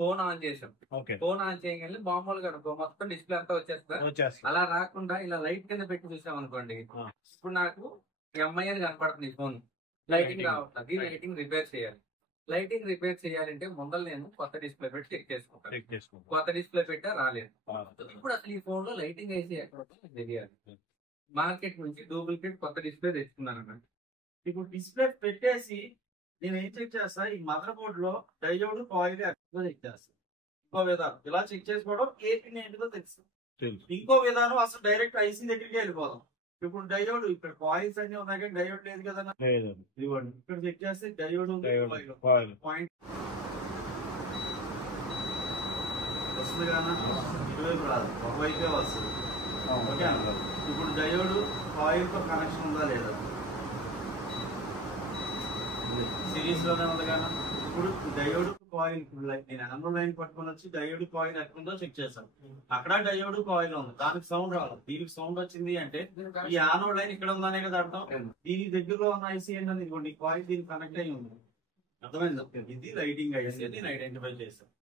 Phone on చేసాం. Phone on చేయగానే మామూలుగా అనుకో మొత్తం డిస్ప్లే అంతా వచ్చేస్తా. అలా రాకుండా ఇలా లైట్ కింద పెట్టి చూసాం అనుకోండి, ఇప్పుడు నాకు ఎంఐ అని కనపడుతుంది ఫోన్, లైటింగ్ రావట్లేదు. లైటింగ్ రిపేర్ చేయాలి. లైటింగ్ రిపేర్ చేయాలంటే ముందర నేను కొత్త డిస్ప్లే పెట్టి చెక్ చేసుకుంటాను. కొత్త డిస్ప్లే పెట్టా రాలేదు. ఇప్పుడు అసలు ఈ ఫోన్ లో లైటింగ్ వేసి ఎక్కడ తెలియాలి. మార్కెట్ నుంచి డూప్లికేట్ కొత్త డిస్ప్లే తెచ్చుకున్నాను అన్నమాట. ఇప్పుడు డిస్ప్లే పెట్టేసి నేను ఏం చెక్ చేస్తా, ఈ మదర్ బోర్డ్ లో డయోడ్ కాయిల్ చెక్ చేస్తా. ఇంకో విధానం ఇలా చెక్ చేసుకోవడం ఏ పిన్ ఏంటిదో తెలుసు. ఇంకో విధానం అసలు డైరెక్ట్ ఐసీ దగ్గరికి వెళ్ళిపోదాం. ఇప్పుడు డయోడ్ ఇక్కడ కాయిల్స్ అన్ని ఉన్నాయి కానీ డయోడ్ లేదు కదా. ఇవ్వండి ఇక్కడ చెక్ చేస్తే డయోడ్ పాయింట్ వస్తుంది కదా, ఇటువైపు రాదు, ఒకవైపే వస్తుంది. ఓకే, ఇప్పుడు డయోడ్ కాయిల్ తో కనెక్షన్ ఉందా లేదా, సిరీస్ లోనే ఉంది కదా. ఇప్పుడు డయోడ్ కాయిల్, నేను యానో లైన్ పట్టుకొని వచ్చి డయోడ్ కాయిల్ ఎక్కడుందో చెక్ చేశాను. అక్కడ డయోడ్ కాయిల్ ఉంది, దానికి సౌండ్ రావాలి. దీనికి సౌండ్ వచ్చింది అంటే ఈ యానో లైన్ ఇక్కడ ఉందనే కదా అర్థం. దీని దగ్గరలో ఉన్న ఐసీ ఏంటంటే ఇదిగోండి, కాయిల్ దీనికి కనెక్ట్ అయ్యి ఉంది. అర్థమైంది. ఇది లైటింగ్ ఐసీ అని నేను ఐడెంటిఫై చేశాను.